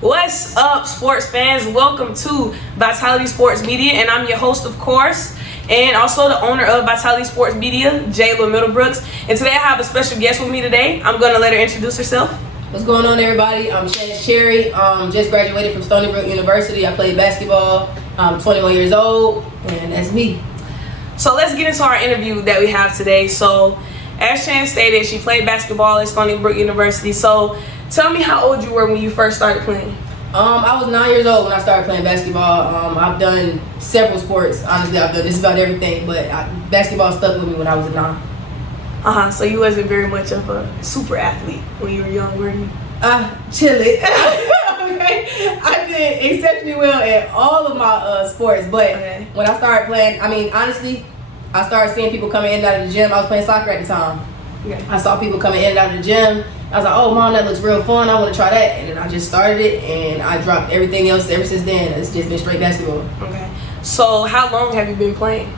What's up, sports fans? Welcome to Vitality Sports Media, and I'm your host, of course, and also the owner of Vitality Sports Media, Jayla Middlebrooks. And today I have a special guest with me today. I'm going to let her introduce herself. What's going on, everybody? I'm Chantz Cherry. Just graduated from Stony Brook University. I played basketball. I'm 21 years old, and that's me. So let's get into our interview that we have today. So as Chantz stated, she played basketball at Stony Brook University. So tell me how old you were when you first started playing. I was 9 years old when I started playing basketball. I've done several sports. Honestly, I've done just about everything, but basketball stuck with me when I was a 9. So you wasn't very much of a super athlete when you were young, were you? Chilling. Okay. I did exceptionally well at all of my sports, but when I started playing, honestly, I started seeing people coming in and out of the gym. I was playing soccer at the time. Okay. I saw people coming in and out of the gym. I was like, oh, Mom, that looks real fun. I want to try that. And then I just started it, and I dropped everything else ever since then. It's just been straight basketball. Okay. So how long have you been playing?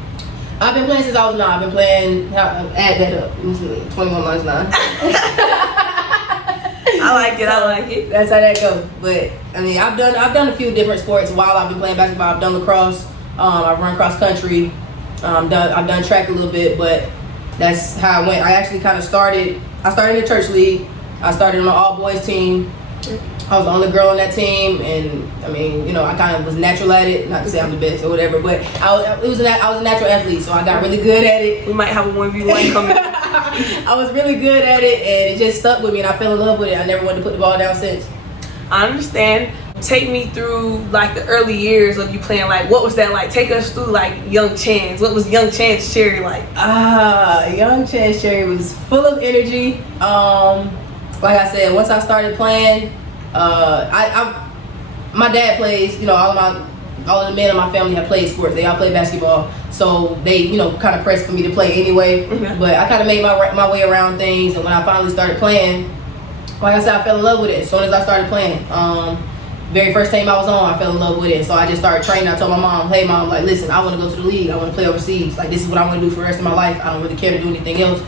I've been playing since I was 9. I've been playing, add that up, 21 months now. I like it. That's how that goes. But, I've done a few different sports while I've been playing basketball. I've done lacrosse. I've run cross country. I've done track a little bit, but that's how I went. I actually kind of started in the church league. I started on an all-boys team. I was the only girl on that team, and I kind of was natural at it. Not to say I'm the best or whatever, but I was a natural athlete, so I got really good at it. We might have a 1v1 coming. I was really good at it, and it just stuck with me, and I fell in love with it. I never wanted to put the ball down since. I understand. Take me through like the early years of you playing. Like, what was that like? Take us through like young Chantz. What was young Chantz Cherry like? Young Chantz Cherry was full of energy. Like I said, once I started playing, my dad plays. All of the men in my family have played sports. They all play basketball, so they kind of pressed for me to play anyway. Mm-hmm. But I kind of made my way around things, and when I finally started playing, like I said, I fell in love with it as soon as I started playing. Very first team I was on, I fell in love with it. So I just started training. I told my mom, hey Mom, like, listen, I want to go to the league. I want to play overseas. Like, this is what I want to do for the rest of my life. I don't really care to do anything else.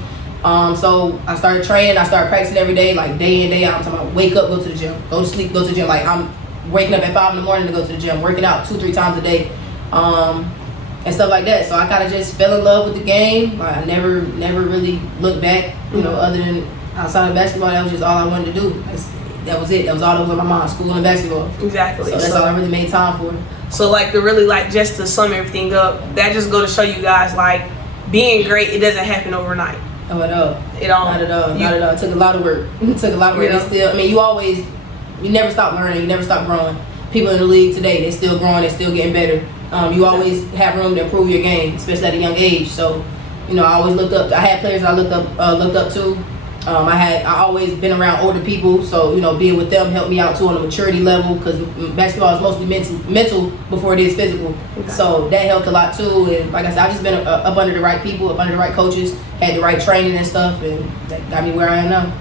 So I started training. I started practicing every day, like day in, day out. I'm talking about wake up, go to the gym, go to sleep, go to the gym. Like, I'm waking up at 5 in the morning to go to the gym, working out 2-3 times a day, and stuff like that. So I kind of just fell in love with the game. Like, I never really looked back, other than outside of basketball. That was just all I wanted to do. That was it. That was all that was on my mind, school and basketball. Exactly. So that's all I really made time for. So like just to sum everything up, that just go to show you guys like being great, it doesn't happen overnight. Oh, at all. Not at all. It took a lot of work. It's still, you never stop learning, you never stop growing. People in the league today, they're still growing, they're still getting better. You always have room to improve your game, especially at a young age. So, I always looked up. I had players I looked up to. I always been around older people, so being with them helped me out too on a maturity level, because basketball is mostly mental before it is physical. Okay. So that helped a lot too. And like I said, I've just been up under the right people, up under the right coaches, had the right training and stuff, and that got me where I am now.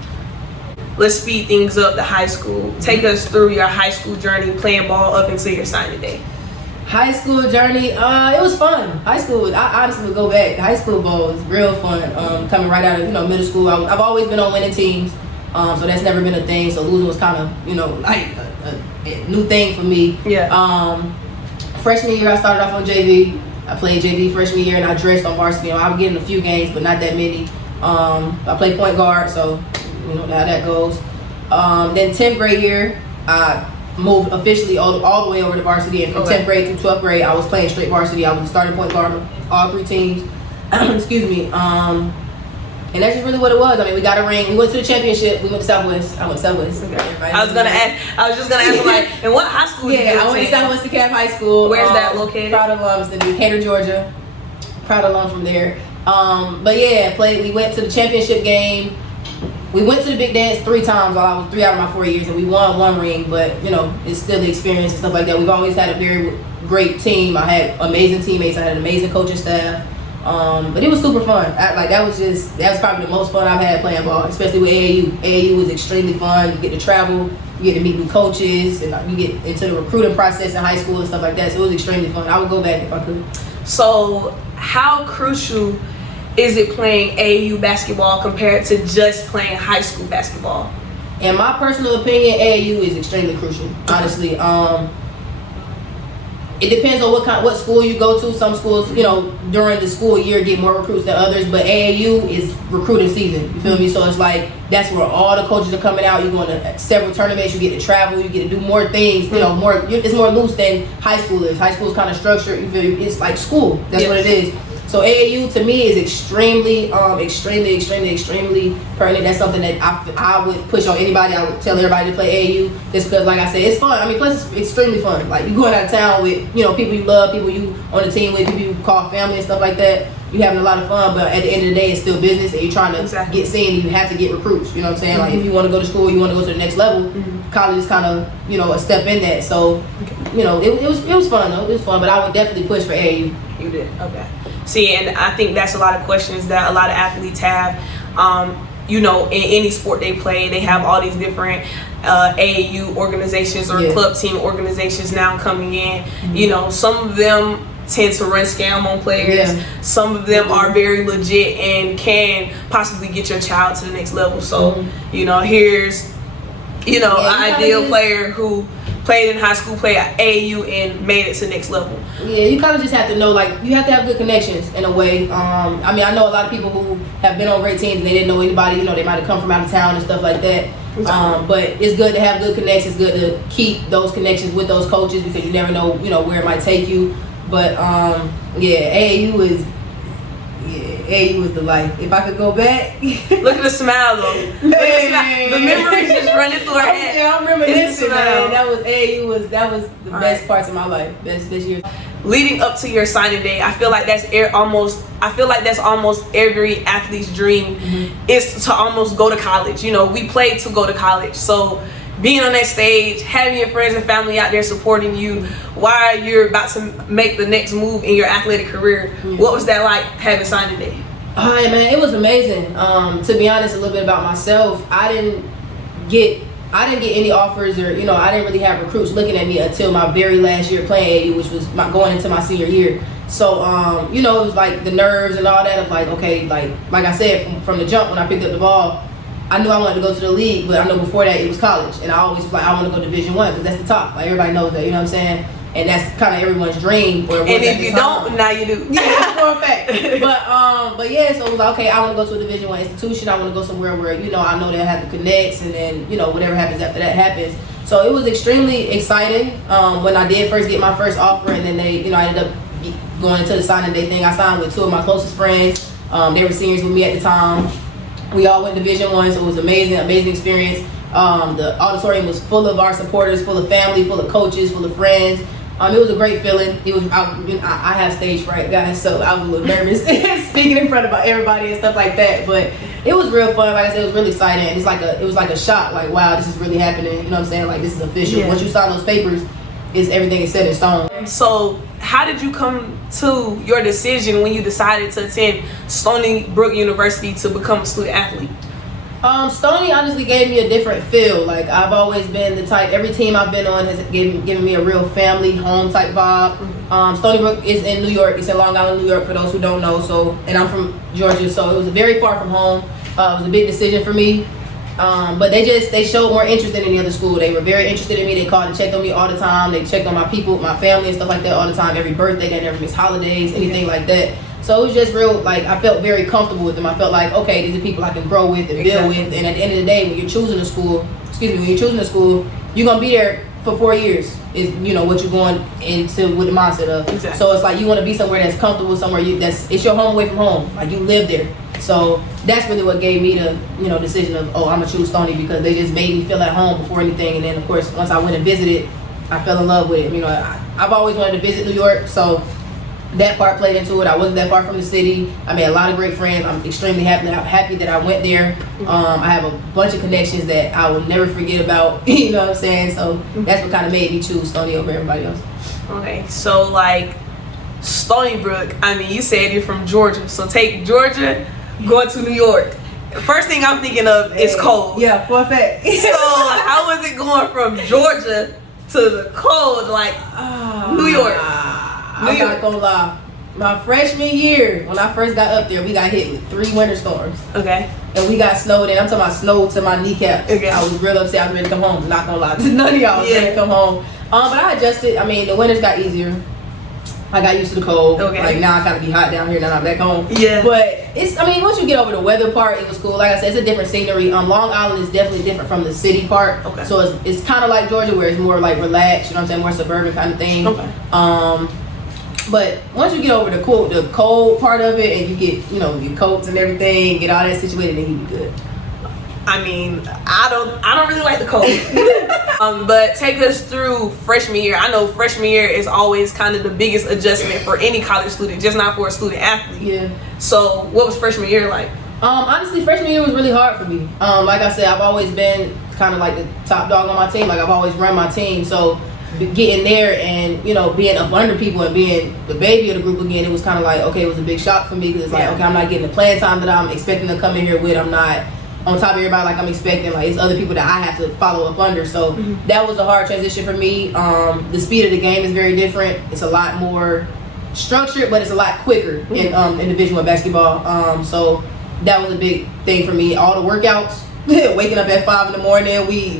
Let's speed things up to high school. Take us through your high school journey, playing ball up until your signing day. High school journey, it was fun. High school, I honestly would go back. High school ball was real fun. Coming right out of middle school, I've always been on winning teams, so that's never been a thing. So losing was kind of like a new thing for me. Yeah. Freshman year, I started off on JV. I played JV freshman year, and I dressed on varsity. I would get in a few games, but not that many. I played point guard, so how that goes. Then 10th grade year, I moved officially all the way over to varsity, and from 10th grade to 12th grade I was playing straight varsity. I was a starting point guard on all 3 teams. Excuse me. And that's just really what it was. We got a ring. We went to the championship. We went to Southwest. I went to Southwest. Okay. I was just gonna ask like, and what high school did you go to? I went to Southwest DeKalb High School. Where's that located? Proud alums in Decatur, Georgia. Proud alum from there. But yeah, we went to the championship game. We went to the big dance 3 times while I was 3 out of my 4 years, and we won 1 ring, but it's still the experience and stuff like that. We've always had a very great team. I had amazing teammates. I had an amazing coaching staff. But it was super fun. That was probably the most fun I've had playing ball, especially with AAU. AAU was extremely fun. You get to travel, you get to meet new coaches, and you get into the recruiting process in high school and stuff like that. So it was extremely fun. I would go back if I could. So how crucial is it playing AAU basketball compared to just playing high school basketball? In my personal opinion, AAU is extremely crucial. Honestly, it depends on what school you go to. Some schools, during the school year get more recruits than others, but AAU is recruiting season. You feel me? So it's like that's where all the coaches are coming out. You're going to several tournaments. You get to travel. You get to do more things. It's more loose than high school is. High school is kind of structured. You feel me? It's like school. That's what it is. So AAU to me is extremely pertinent. That's something that I would push on anybody. I would tell everybody to play AAU just because, like I said, it's fun. I mean, plus it's extremely fun. Like you going out of town with people you love, people you on the team with, people you call family and stuff like that. You having a lot of fun, but at the end of the day, it's still business, and you're trying to get seen. And you have to get recruits. You know what I'm saying? Like if you want to go to school, you want to go to the next level. College is kind of a step in that. So it was fun though. It was fun, but I would definitely push for AAU. You did, okay. See, and I think that's a lot of questions that a lot of athletes have. In any sport they play, they have all these different AAU organizations or club team organizations now coming in. Some of them tend to run scam on players. Some of them are very legit and can possibly get your child to the next level. So, here's, an ideal player who played in high school, played at AAU, and made it to the next level. Yeah, you kind of just have to know, you have to have good connections in a way. I know a lot of people who have been on great teams and they didn't know anybody. They might have come from out of town and stuff like that. But it's good to have good connections. It's good to keep those connections with those coaches because you never know, where it might take you. But AAU is. AAU was the life. If I could go back. Look at the smile though. The memories just running through her head. Yeah, I remember this man. That was AAU. That was the best parts of my life. Best year. Leading up to your signing day, I feel like that's almost every athlete's dream is to almost go to college. We played to go to college. So being on that stage, having your friends and family out there supporting you while you're about to make the next move in your athletic career, what was that like having signing day? Oh yeah, man, it was amazing. To be honest, a little bit about myself, I didn't get any offers or I didn't really have recruits looking at me until my very last year playing AAU, which was going into my senior year. So it was like the nerves and all that of like, okay, like I said from the jump when I picked up the ball, I knew I wanted to go to the league, but I know before that it was college, and I always was like, I want to go Division I because that's the top. Like everybody knows that, you know what I'm saying? And that's kind of everyone's dream. And if you don't, now you do. Yeah, for a fact. But yeah, so it was like, okay, I want to go to a Division I institution. I want to go somewhere where I know they'll have the connects, and then whatever happens after that happens. So it was extremely exciting when I did first get my first offer, and then they, I ended up going into the signing day thing. I signed with two of my closest friends. They were seniors with me at the time. We all went Division I, so it was amazing experience. The auditorium was full of our supporters, full of family, full of coaches, full of friends. It was a great feeling. I have stage fright, guys, so I was a little nervous speaking in front of everybody and stuff like that. But it was real fun. Like I said, it was really exciting. And it was like a shock. Like, wow, this is really happening. You know what I'm saying? Like, this is official. Yeah. Once you sign those papers, everything is set in stone. So how did you come to your decision when you decided to attend Stony Brook University to become a student athlete? Stony honestly gave me a different feel. Like I've always been the type, every team I've been on has given me a real family, home type vibe. Stony Brook is in New York. It's in Long Island, New York for those who don't know. So, and I'm from Georgia, so it was very far from home. It was a big decision for me. But they showed more interest than any other school. They were very interested in me. They called and checked on me all the time. They checked on my people, my family and stuff like that all the time. Every birthday, they never missed holidays, anything like that. So it was just real, like, I felt very comfortable with them. I felt like, okay, these are people I can grow with and build with. And at the end of the day, when you're choosing a school, you're going to be there for 4 years is, what you're going into with the mindset of. Exactly. So it's like you want to be somewhere that's comfortable, somewhere it's your home away from home. Like you live there. So that's really what gave me the, decision of, I'm going to choose Stony because they just made me feel at home before anything. And then, of course, once I went and visited, I fell in love with it. I've always wanted to visit New York, so that part played into it. I wasn't that far from the city. I made a lot of great friends. I'm extremely happy that I went there. I have a bunch of connections that I will never forget about. You know what I'm saying? So that's what kind of made me choose Stony over everybody else. Okay, so like Stony Brook, you said you're from Georgia. So take Georgia, going to New York. First thing I'm thinking of is cold. Yeah, for a fact. So how was it going from Georgia to the cold, like New York? I'm not gonna lie. My freshman year, when I first got up there, we got hit with 3 winter storms. Okay. And we got snowed in. I'm talking about snow to my kneecaps. Okay. I was real upset. I was ready to come home. Not gonna lie. None of y'all was ready to come home. But I adjusted. I mean, the winters got easier. I got used to the cold. Okay. Like now I kind of be hot down here. Now I'm back home. Yeah. But it's, I mean, once you get over the weather part, it was cool. Like I said, it's a different scenery. Long Island is definitely different from the city part. Okay. So it's kind of like Georgia, where it's more like relaxed. You know what I'm saying? More suburban kind of thing. Okay. But once you get over the cold part of it, and you get, you know, your coats and everything, get all that situated, then you be good. I mean, I don't really like the cold. But take us through freshman year. I know freshman year is always kind of the biggest adjustment for any college student, just not for a student athlete. Yeah. So what was freshman year like? Honestly, freshman year was really hard for me. Like I said, I've always been kind of like the top dog on my team. Like I've always run my team. So getting there and, you know, being up under people and being the baby of the group again, it was kind of like, okay, it was a big shock for me, because it's like, okay, I'm not getting the playing time that I'm expecting to come in here with. I'm not on top of everybody like I'm expecting. Like, it's other people that I have to follow up under. So that was a hard transition for me. The speed of the game is very different. It's a lot more structured, but it's a lot quicker in individual basketball. So that was a big thing for me. All the workouts, waking up at 5 in the morning, we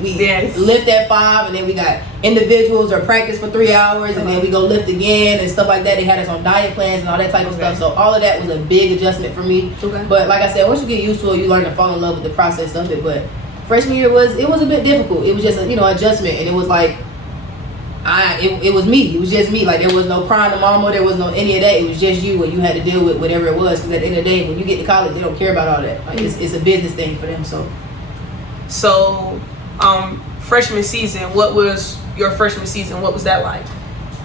lift at 5, and then we got individuals or practice for 3 hours, and then we go lift again and stuff like that. They had us on diet plans and all that type of stuff. So all of that was a big adjustment for me. But like I said, once you get used to it, you learn to fall in love with the process of it. But freshman year was a bit difficult. It was just a, you know, adjustment, and it was like it was me. It was just me. Like, there was no crying to mama. There was no any of that. It was just you, and you had to deal with whatever it was. Because at the end of the day, when you get to college, they don't care about all that. Like, it's a business thing for them. So, freshman season, what was your freshman season? What was that like?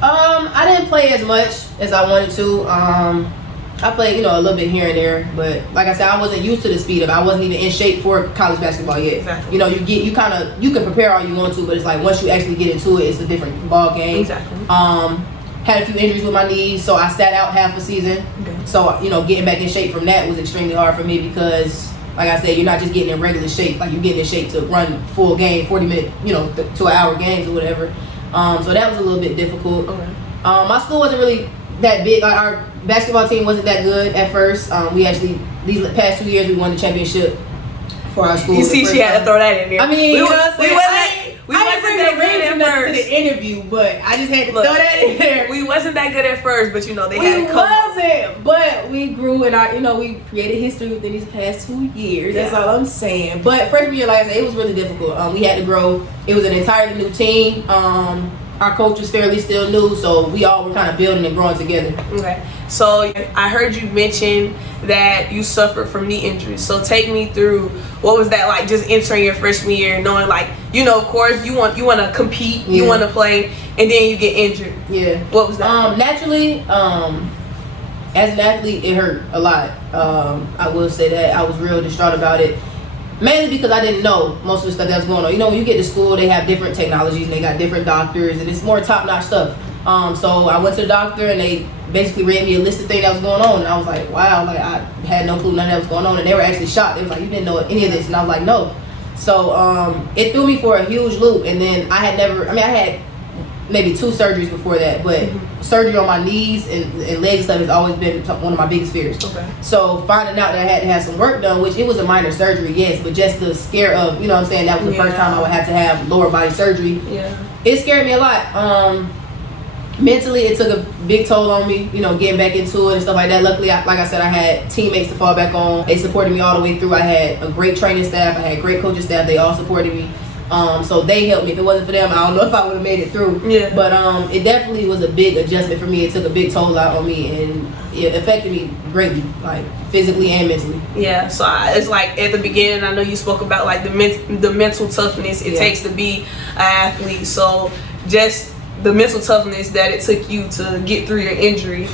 I didn't play as much as I wanted to. I played, you know, a little bit here and there, but like I said, I wasn't used to the speed of it. I wasn't even in shape for college basketball yet. Exactly. You know, you can prepare all you want to, but it's like once you actually get into it, it's a different ball game. Exactly. Had a few injuries with my knees, so I sat out half a season. Okay. So, you know, getting back in shape from that was extremely hard for me, because like I said, you're not just getting in regular shape. Like, you're getting in shape to run full game, 40-minute, you know, to an hour games or whatever. So that was a little bit difficult. Okay. My school wasn't really that big. Like, our basketball team wasn't that good at first. We actually, these past 2 years, we won the championship for our school. You see, she had to throw that in there. I mean, you know what I'm saying? We wasn't that good at first. To the interview, but I just had to throw that in there. We wasn't that good at first, but you know, they had to come. We wasn't, but we grew, and you know, we created history within these past 2 years. That's all I'm saying. But freshman year, like I said, it was really difficult. We had to grow. It was an entirely new team. Our coach was fairly still new, so we all were kind of building and growing together. Okay. So I heard you mention that you suffered from knee injuries. So take me through, what was that like, just entering your freshman year, knowing, like, you know, of course you want to compete, you want to play, and then you get injured. Yeah. What was that? Naturally, as an athlete, it hurt a lot. I will say that I was real distraught about it. Mainly because I didn't know most of the stuff that was going on. You know, when you get to school, they have different technologies, and they got different doctors, and it's more top-notch stuff. So I went to the doctor, and they basically read me a list of things that was going on, and I was like, wow, like, I had no clue none of that was going on, and they were actually shocked. They was like, you didn't know any of this, and I was like, no. So it threw me for a huge loop, and then I had maybe 2 surgeries before that, but surgery on my knees and legs and stuff has always been one of my biggest fears. Okay. So finding out that I had to have some work done, which it was a minor surgery, yes, but just the scare of, you know what I'm saying, that was the first time I would have to have lower body surgery. Yeah. It scared me a lot. Mentally, it took a big toll on me, you know, getting back into it and stuff like that. Luckily, like I said, I had teammates to fall back on. They supported me all the way through. I had a great training staff. I had great coaching staff. They all supported me. So they helped me. If it wasn't for them, I don't know if I would have made it through. Yeah. But it definitely was a big adjustment for me. It took a big toll out on me, and it affected me greatly, like physically and mentally. Yeah. So it's like at the beginning, I know you spoke about like the mental toughness it takes to be an athlete. So just the mental toughness that it took you to get through your injury,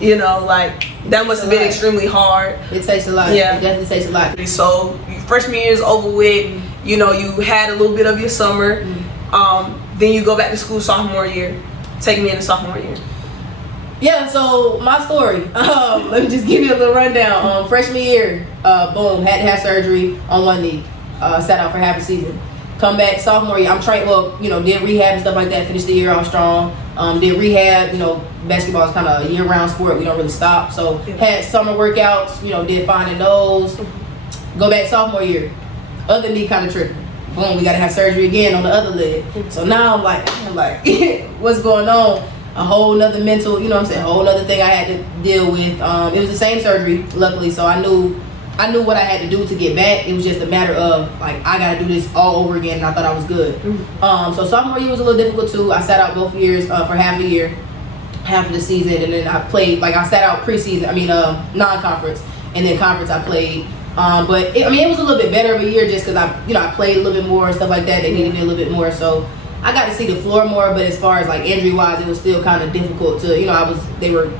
you know, like that must have been extremely hard. It takes a lot. Yeah. It definitely takes a lot. So freshman year is over with. You know, you had a little bit of your summer. Then you go back to school sophomore year. Take me into sophomore year. Yeah, so my story. Let me just give you a little rundown. Freshman year, boom, had to have surgery on one knee. Sat out for half a season. Come back sophomore year, I'm trained, well, you know, did rehab and stuff like that. Finished the year off strong. Did rehab, you know, basketball is kind of a year-round sport. We don't really stop. So had summer workouts, did fine in those. Go back sophomore year, other knee kind of tripping. Boom, we got to have surgery again on the other leg. So now I'm like, what's going on? A whole nother mental, a whole nother thing I had to deal with. It was the same surgery, luckily, so I knew what I had to do to get back. It was just a matter of, like, I got to do this all over again, and I thought I was good. So sophomore year was a little difficult, too. I sat out both years for half a year, half of the season, and then I played, like, I sat out preseason, non-conference, and then conference I played. But it was a little bit better of a year just because I played a little bit more and stuff like that. They needed me a little bit more, so I got to see the floor more. But as far as like injury wise, it was still kind of difficult to they were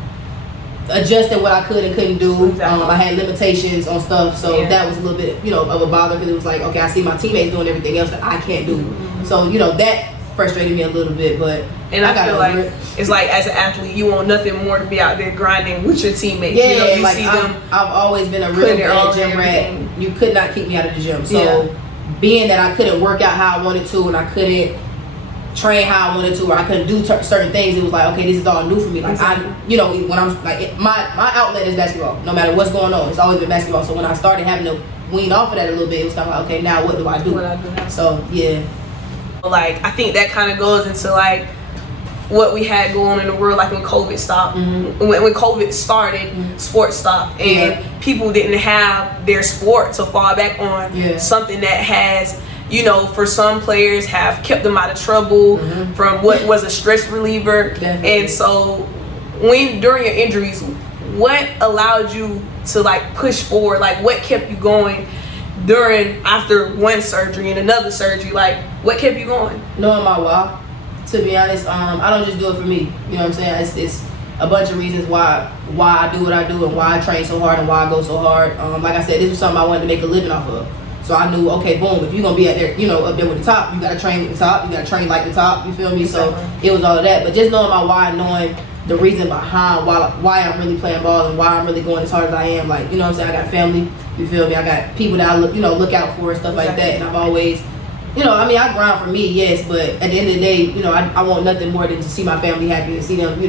adjusting what I could and couldn't do. Exactly. I had limitations on stuff, so that was a little bit of a bother because it was like, okay, I see my teammates doing everything else that I can't do. So that frustrated me a little bit, but and I feel like it's like as an athlete, you want nothing more to be out there grinding with your teammates. Yeah, you like see them. I've always been a real bad gym rat. You could not keep me out of the gym. So being that I couldn't work out how I wanted to, and I couldn't train how I wanted to, or I couldn't do certain things, it was like, okay, this is all new for me. Like when I'm like my outlet is basketball. No matter what's going on, it's always been basketball. So when I started having to wean off of that a little bit, it was kind of like, okay, now what do I do? So yeah. Like I think that kind of goes into like what we had going on in the world, like when COVID stopped. When COVID started, sports stopped, and people didn't have their sport to fall back on. Something that has, for some players have kept them out of trouble from what was a stress reliever. And so during your injuries, what allowed you to like push forward? Like what kept you going after one surgery and another surgery? Like what kept you going? Knowing my why. To be honest, I don't just do it for me. You know what I'm saying? It's a bunch of reasons why I do what I do and why I train so hard and why I go so hard. Like I said, this was something I wanted to make a living off of. So I knew, okay, boom, if you're gonna be up there with the top, you gotta train with the top, you gotta train like the top, you feel me? So it was all of that. But just knowing my why, knowing the reason behind why I'm really playing ball and why I'm really going as hard as I am, like, you know what I'm saying? I got family, you feel me? I got people that I look out for and stuff like that. And I've always, I grind for me, yes, but at the end of the day, I want nothing more than to see my family happy and see them,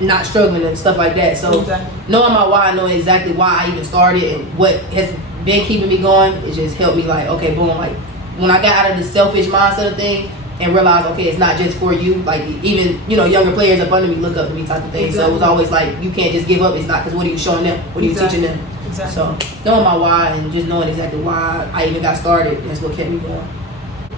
not struggling and stuff like that. So knowing my why, knowing exactly why I even started and what has been keeping me going, it just helped me like, okay, boom, like when I got out of the selfish mindset of thing and realized, okay, it's not just for you, like even, younger players up under me look up to me type of thing. So it was always like, you can't just give up. It's not, because what are you showing them? What are you teaching them? So knowing my why and just knowing exactly why I even got started, that's what kept me going.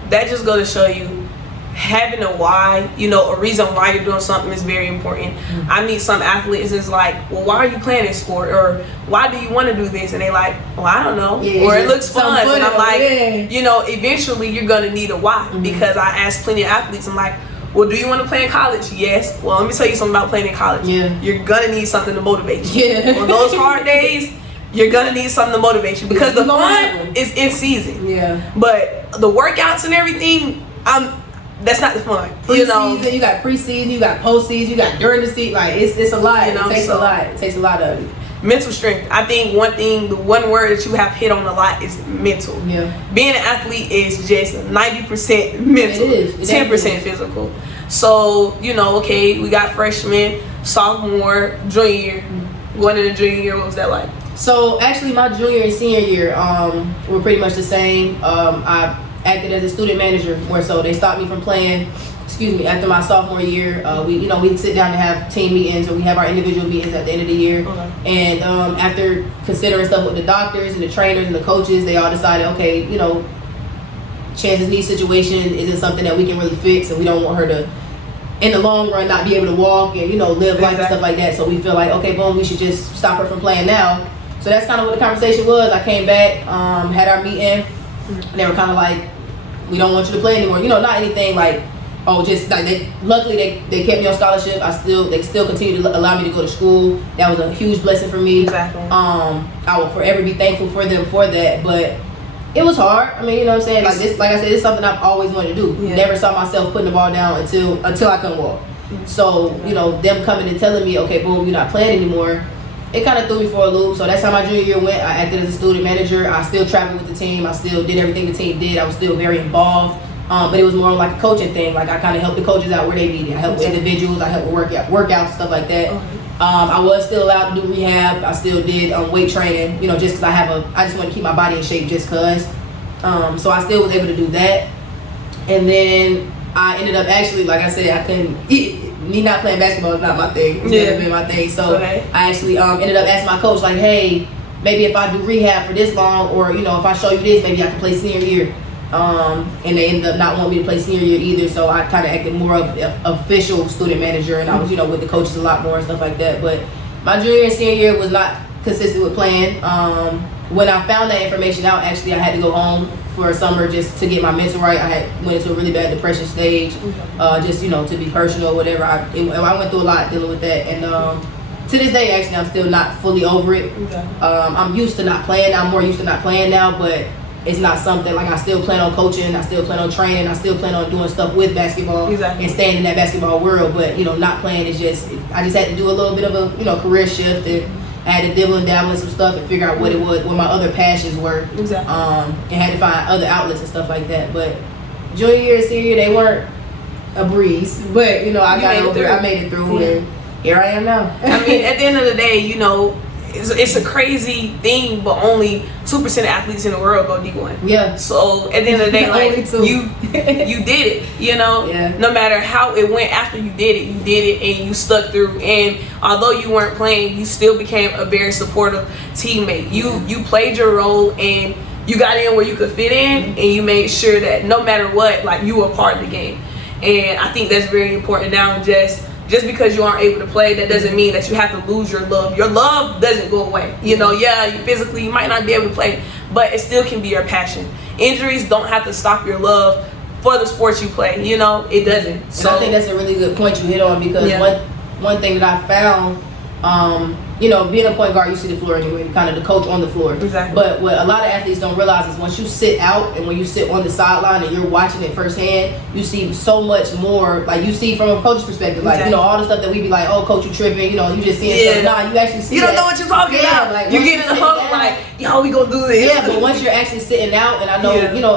That just goes to show you, having a why, a reason why you're doing something is very important. I meet some athletes is like, well, why are you playing this sport? Or why do you want to do this? And they like, well, I don't know. Or it looks fun. And I'm like, eventually you're going to need a why. Because I ask plenty of athletes, I'm like, well, do you want to play in college? Yes. Well, let me tell you something about playing in college. You're going to need something to motivate you. On those hard days, you're gonna need something to motivate you, because the fun is in season. But the workouts and everything, that's not the fun. Preseason, you got preseason, you got postseason, you got during the season. Like it's a lot. It takes a lot. It takes a lot of it. Mental strength. I think the one word that you have hit on a lot is mental. Being an athlete is just 90% mental, 10% physical. So okay, we got freshman, sophomore, junior year. Going into junior year, what was that like? So actually my junior and senior year were pretty much the same. I acted as a student manager more so. They stopped me from playing, after my sophomore year. We'd sit down to have team meetings, or we have our individual meetings at the end of the year. And after considering stuff with the doctors and the trainers and the coaches, they all decided, okay, Chantz's knee situation isn't something that we can really fix, and we don't want her to, in the long run, not be able to walk and live life and stuff like that. So we feel like, okay, boom, we should just stop her from playing now. So that's kind of what the conversation was. I came back, had our meeting, and they were kind of like, we don't want you to play anymore. Not anything like, just like luckily they kept me on scholarship. They still continue to allow me to go to school. That was a huge blessing for me. I will forever be thankful for them for that. But it was hard. I mean, what I'm saying? Like I said, it's something I've always wanted to do. Never saw myself putting the ball down until I couldn't walk. So, them coming and telling me, okay, boom, you're not playing anymore, it kind of threw me for a loop. So that's how my junior year went. I acted as a student manager. I still traveled with the team. I still did everything the team did. I was still very involved. But it was more like a coaching thing. Like I kind of helped the coaches out where they needed. I helped with individuals. I helped with workouts, stuff like that. I was still allowed to do rehab. I still did weight training, you know, just because I just want to keep my body in shape just because. So I still was able to do that. And then I ended up actually, like I said, I couldn't, me not playing basketball is not my thing. It's never been my thing. So I actually ended up asking my coach, like, hey, maybe if I do rehab for this long, or, you know, if I show you this, maybe I can play senior year. And they ended up not wanting me to play senior year either, so I kind of acted more of an official student manager, and I was, you know, with the coaches a lot more and stuff like that. But my junior and senior year was not consistent with playing. When I found that information out, actually I had to go home for a summer just to get my mental right. I went into a really bad depression stage, just, you know, to be personal or whatever. I went through a lot dealing with that, and to this day, actually, I'm still not fully over it. I'm used to not playing. I'm more used to not playing now, but it's not something, like, I still plan on coaching, I still plan on training, I still plan on doing stuff with basketball and staying in that basketball world. But, you know, not playing is just, I just had to do a little bit of a, you know, career shift, and I had to dibble and dabble in some stuff and figure out what it was, what my other passions were, and had to find other outlets and stuff like that. But junior year and senior year, they weren't a breeze, but, you know, I got over it, I made it through, and here I am now. I mean, at the end of the day, you know, it's a crazy thing, but only 2% of athletes in the world go D1. Yeah. So at the end of the day, like, you did it, you know. No matter how it went after you did it, and you stuck through. And although you weren't playing, you still became a very supportive teammate. You played your role, and you got in where you could fit in, and you made sure that no matter what, like, you were part of the game. And I think that's very important now. Just because you aren't able to play, that doesn't mean that you have to lose your love. Your love doesn't go away. You know, yeah, you might not be able to play, but it still can be your passion. Injuries don't have to stop your love for the sports you play. You know, it doesn't. So I think that's a really good point you hit on, because one thing that I found, you know, being a point guard, you see the floor anyway, kind of the coach on the floor. But what a lot of athletes don't realize is once you sit out and when you sit on the sideline and you're watching it firsthand, you see so much more. Like, you see from a coach's perspective, like, you know, all the stuff that we be like, oh, coach, you tripping, you know, you just seeing stuff. Nah, you actually see. You don't know what you're talking about. Like, you get in the huddle like, yo, we gonna do this. Yeah, but once you're actually sitting out, and I know, you know,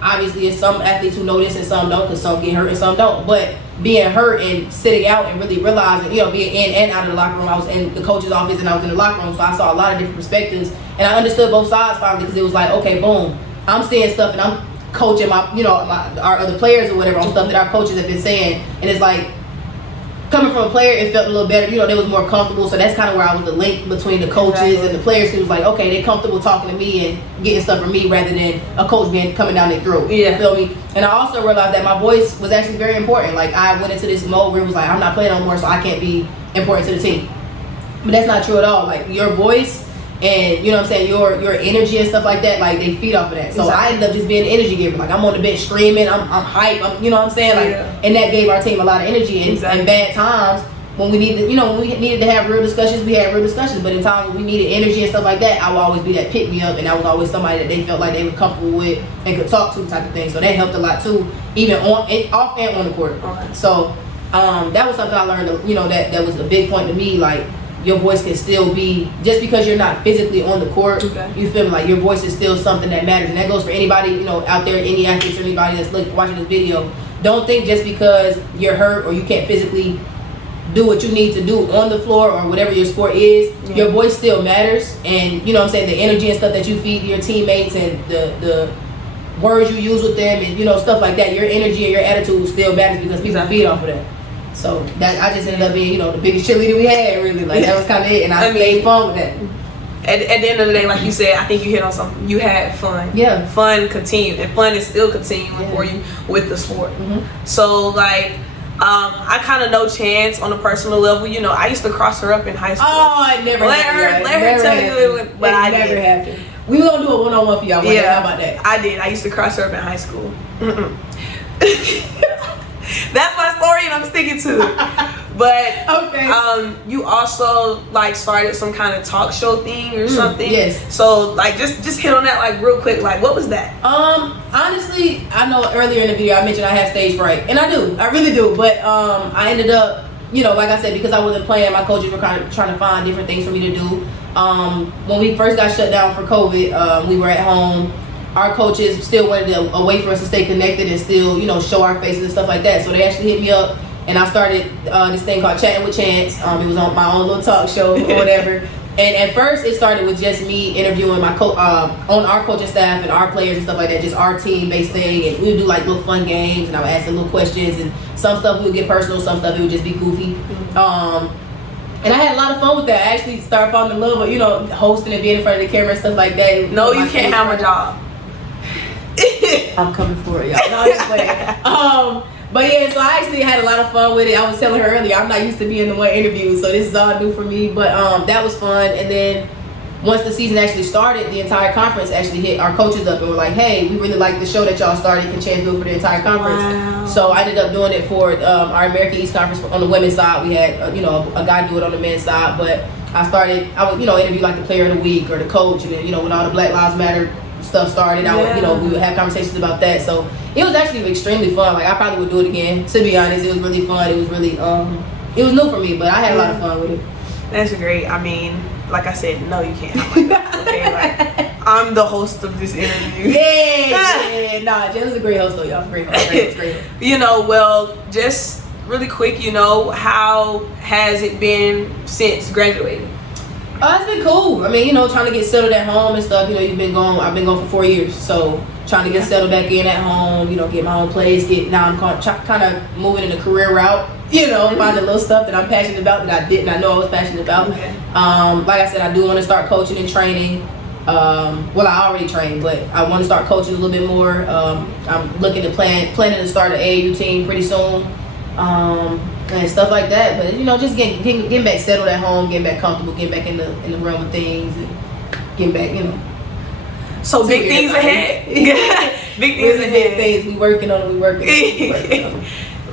obviously it's some athletes who know this and some don't, because some get hurt and some don't. But being hurt and sitting out and really realizing, you know, being in and out of the locker room, I was in the coach's office and I was in the locker room, so I saw a lot of different perspectives, and I understood both sides finally, because it was like, okay, boom, I'm seeing stuff and I'm coaching my, you know, our other players or whatever on stuff that our coaches have been saying, and it's like, coming from a player, it felt a little better, you know, they was more comfortable. So that's kind of where I was the link between the coaches and the players. It was like, okay, they're comfortable talking to me and getting stuff from me rather than a coach coming down their throat. You feel me? And I also realized that my voice was actually very important. Like, I went into this mode where it was like, I'm not playing no more, so I can't be important to the team. But that's not true at all. Like, your voice and, you know what I'm saying, your energy and stuff like that, like, they feed off of that. So I ended up just being an energy giver. Like, I'm on the bench screaming, I'm hype, you know what I'm saying? Like, and that gave our team a lot of energy. And in bad times, when we needed, you know, when we needed to have real discussions, we had real discussions. But in times when we needed energy and stuff like that, I would always be that pick me up, and I was always somebody that they felt like they were comfortable with and could talk to, type of thing. So that helped a lot too, even off and on the court. So that was something I learned. You know, that was a big point to me. Like, your voice can still be, just because you're not physically on the court, you feel me, like, your voice is still something that matters. And that goes for anybody, you know, out there, any athletes or anybody that's watching this video. Don't think just because you're hurt or you can't physically do what you need to do on the floor or whatever your sport is, your voice still matters. And, you know what I'm saying, the energy and stuff that you feed to your teammates and the words you use with them and, you know, stuff like that, your energy and your attitude still matters, because people feed off of that. So that I just ended up being, you know, the biggest cheerleader we had, really. Like, that was kind of it, and I made fun with that. At the end of the day, like you said, I think you hit on something. You had fun. Yeah. Fun continued, and fun is still continuing for you with the sport. So, like, I kind of know Chantz on a personal level. You know, I used to cross her up in high school. Oh, it never happened. Let her tell you it, but I never happened. We were gonna do a one-on-one for y'all. How about that? I did. I used to cross her up in high school. That's my story, and I'm sticking to it. But you also, like, started some kind of talk show thing or something. Yes. So, like, just hit on that, like, real quick. Like, what was that? Honestly, I know earlier in the video I mentioned I had stage fright, and I do. I really do. But I ended up, you know, like I said, because I wasn't playing, my coaches were kind of trying to find different things for me to do. When we first got shut down for COVID, we were at home. our coaches still wanted a way for us to stay connected and still, you know, show our faces and stuff like that. So they actually hit me up, and I started this thing called Chatting with Chantz. It was on my own little talk show or whatever. And at first, it started with just me interviewing my on our coaching staff and our players and stuff like that, just our team-based thing. And we would do like little fun games, and I would ask them little questions. And some stuff we would get personal, some stuff it would just be goofy. And I had a lot of fun with that. I actually started falling in love with, you know, hosting and being in front of the camera and stuff like that. No, you can't have a job. I'm coming for it, y'all. No, I'm just playing. But yeah, so I actually had a lot of fun with it. I was telling her earlier, I'm not used to being the one interviewed, so this is all new for me. But that was fun. And then once the season actually started, the entire conference actually hit our coaches up and were like, hey, we really like the show that y'all started. Can Chantz do it for the entire conference? Wow. So I ended up doing it for our American East Conference on the women's side. We had, you know, a guy do it on the men's side. But I would, you know, interview like the player of the week or the coach. And then, you know, when all the Black Lives Matter stuff started, I would, you know, we would have conversations about that. So it was actually extremely fun. Like, I probably would do it again, to be honest. It was really fun. It was really it was new for me, but I had a lot of fun with it. That's great. I mean, like I said, no, you can't. Okay, like, I'm the host of this interview. Yeah. Nah, Jen was a great host though, y'all. Great. You know, well, just really quick, you know, how has it been since graduating? It's been cool. I mean, you know, trying to get settled at home and stuff. You know, I've been gone for 4 years, so trying to get settled back in at home. You know, get my own place. Now I'm kind of moving in a career route. You know, finding little stuff that I'm passionate about that I did not know I was passionate about. Okay. Like I said, I do want to start coaching and training. Well, I already train, but I want to start coaching a little bit more. I'm looking to planning to start an AAU team pretty soon. And stuff like that, but you know, just getting back settled at home, getting back comfortable, getting back in the realm of things, and getting back, you know. So big things ahead. Big things ahead. Big things. We working on it. We working on it.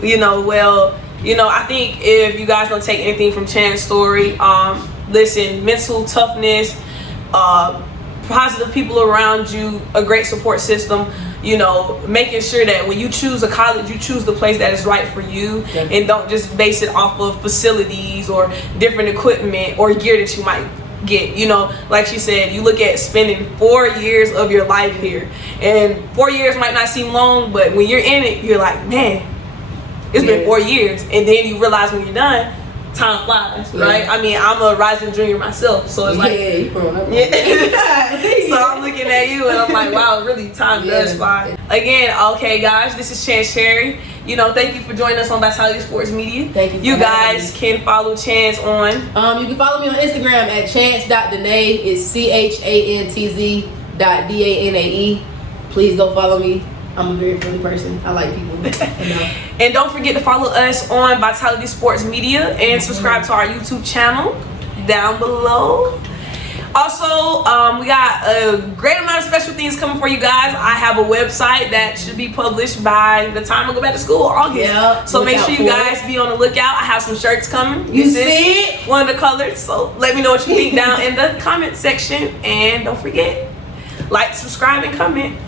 You know, well, you know, I think if you guys don't take anything from Chantz's story, listen, mental toughness, positive people around you, a great support system. You know, making sure that when you choose a college, you choose the place that is right for you. Definitely. And don't just base it off of facilities or different equipment or gear that you might get. You know, like she said, you look at spending 4 years of your life here, and 4 years might not seem long, but when you're in it, you're like, man, it's been 4 years. And then you realize when you're done, time flies, right? I mean, I'm a rising junior myself, so it's like, you growing up. So I'm looking at you and I'm like, wow, really, time does fly. Again, okay, guys, this is Chantz Cherry. You know, thank you for joining us on Vitality Sports Media. Thank you. You guys can follow Chantz on. You can follow me on Instagram at chantz.danae. It's CHANTZ.DANAE. Please go follow me. I'm a very friendly person. I like people. And don't forget to follow us on Vitality Sports Media and subscribe to our YouTube channel down below. Also, we got a great amount of special things coming for you guys. I have a website that should be published by the time I go back to school, August. Yeah, so make sure you guys be on the lookout. I have some shirts coming. You see it? One of the colors. So let me know what you think down in the comment section. And don't forget, like, subscribe, and comment.